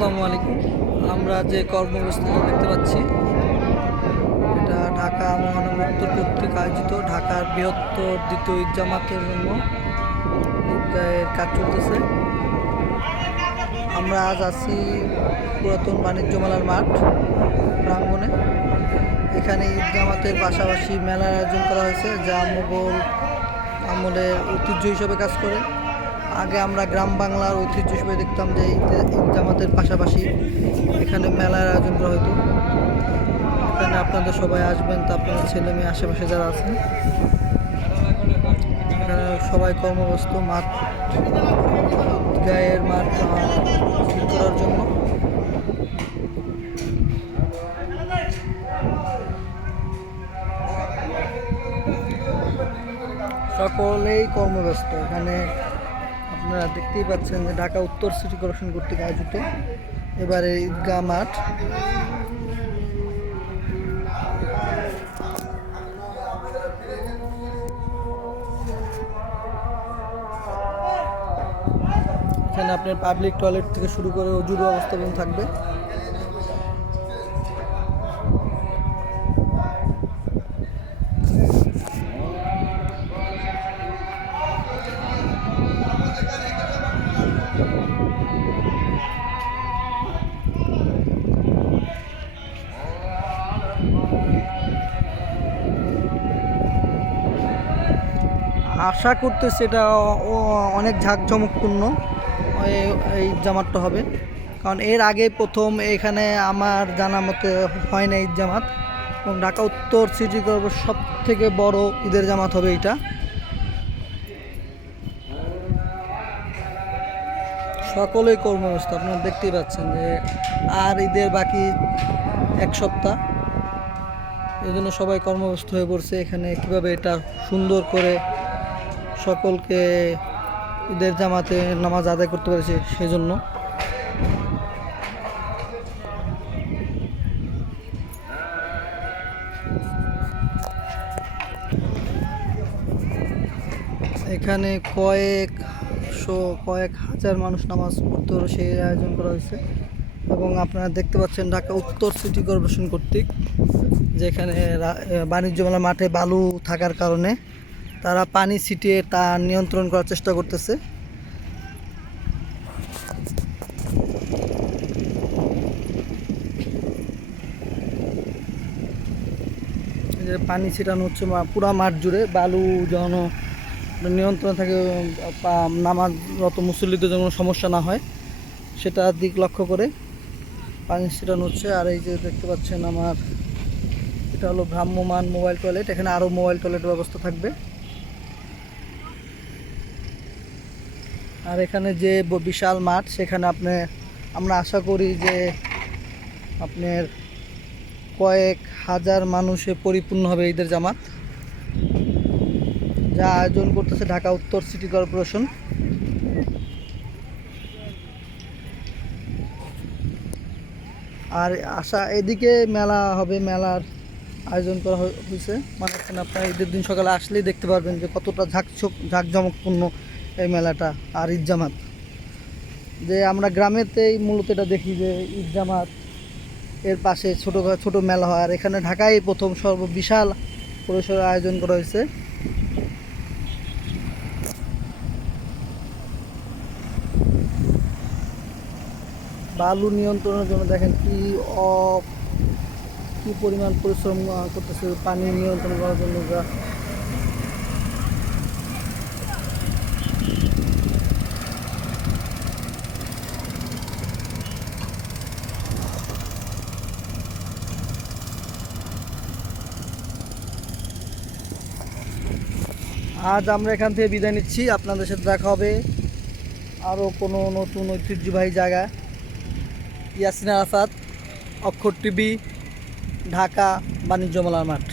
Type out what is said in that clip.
আসসালামু আলাইকুম। আমরা যে কর্মব্যস্ততা দেখতে পাচ্ছি, এটা ঢাকা মহানগর উত্তর কর্তৃক আয়োজিত ঢাকার বৃহত্তর দ্বিতীয় ঈদ জামাতের জন্য কাজ চলতেছে। আমরা আজ আছি পুরাতন বাণিজ্য মেলার মাঠ, প্রাঙ্গণে। এখানে ঈদ জামাতের পাশাপাশি মেলার আয়োজন করা হয়েছে, যা মোগল আমলের ঐতিহ্য হিসেবে কাজ করে। আগে আমরা গ্রাম বাংলার ঐতিহ্য হিসেবে দেখতাম যে জামাতের পাশাপাশি এখানে মেলার আয়োজন করা হতো। এখানে আপনাদের সবাই আসবেন, তো আপনাদের ছেলে মেয়ে আশেপাশে যারা আছেন এখানে সবাই কর্মব্যস্ত, মাঠ গায়ের মাঠ ঠিক করার জন্য। সকলেই কর্মব্যস্ত, এখানে আপনারা দেখতেই পাচ্ছেন যে ঢাকা উত্তর সিটি কর্পোরেশন কর্তৃক আয়োজিত এবারে ঈদগাহ মাঠ। এখানে আপনার পাবলিক টয়লেট থেকে শুরু করে অজুর ব্যবস্থা থাকবে। আশা করতেছি এটা অনেক ঝাঁকজমকপূর্ণ এই- এই জামাতটা হবে। কারণ এর আগে প্রথম এখানে আমার জানা মতে হয় না ঈদ জামাত। এবং ঢাকা উত্তর সিটি কর্পোরেশন সব থেকে বড় ঈদের জামাত হবে এটা সকলেই কর্মব্যস্ত, আপনারা দেখতেই পাচ্ছেন যে আর ঈদের বাকি এক সপ্তাহ। এই জন্য সবাই কর্মব্যস্ত হয়ে পড়ছে এখানে, কীভাবে এটা সুন্দর করে সকলকে ঈদের জামাতে নামাজ আদায় করতে পেরেছে সেজন্য। এখানে কয়েক শো, কয়েক হাজার মানুষ নামাজ পড়তে সেই আয়োজন করা হয়েছে। এবং আপনারা দেখতে পাচ্ছেন ঢাকা উত্তর সিটি কর্পোরেশন কর্তৃক, যেখানে বাণিজ্য মেলা মাঠে বালু থাকার কারণে তারা পানি ছিটিয়ে তা নিয়ন্ত্রণ করার চেষ্টা করতেছে। পানি ছিটানো হচ্ছে পুরা মাঠ জুড়ে বালু যেন নিয়ন্ত্রণ থাকে নামাজরত মুসল্লিদের যেন সমস্যা না হয়, সেটা দিক লক্ষ্য করে পানি ছিটানো হচ্ছে। আর এই যে দেখতে পাচ্ছেন আমার, এটা হলো ভ্রাম্যমান মোবাইল টয়লেট, এখানে আরও মোবাইল টয়লেট ব্যবস্থা থাকবে। আর এখানে যে বিশাল মাঠ, সেখানে আপনি, আমরা আশা করি যে আপনার কয়েক হাজার মানুষে পরিপূর্ণ হবে ঈদের জামাত। যা আয়োজন করতেছে ঢাকা উত্তর সিটি কর্পোরেশন। আর আশা, এদিকে মেলা হবে, মেলার আয়োজন করা হয়েছে। মানে এখানে আপনার ঈদের দিন সকালে আসলেই দেখতে পারবেন যে কতটা ঝাঁকঝোক, ঝাঁকজমকপূর্ণ এই মেলাটা আর ঈদ জামাত। যে আমরা গ্রামেতেই মূলত এটা দেখি যে ঈদ জামাত, এর পাশে ছোটো ছোট মেলা হয়। আর এখানে ঢাকায় প্রথম সর্ব বিশাল পরিসরে আয়োজন করা হয়েছে। বালু নিয়ন্ত্রণের জন্য দেখেন কি কি পরিমাণ পরিশ্রম করতেছে। পানি নিয়ন্ত্রণ করার জন্য আজ আমরা এখান থেকে বিদায় নিচ্ছি। আপনাদের সাথে দেখা হবে আরও কোনো নতুন ঐতিহ্যবাহী জায়গা। ইয়াসিনা আসাদ অক্ষর টিভি, ঢাকা বাণিজ্য মেলার মাঠ।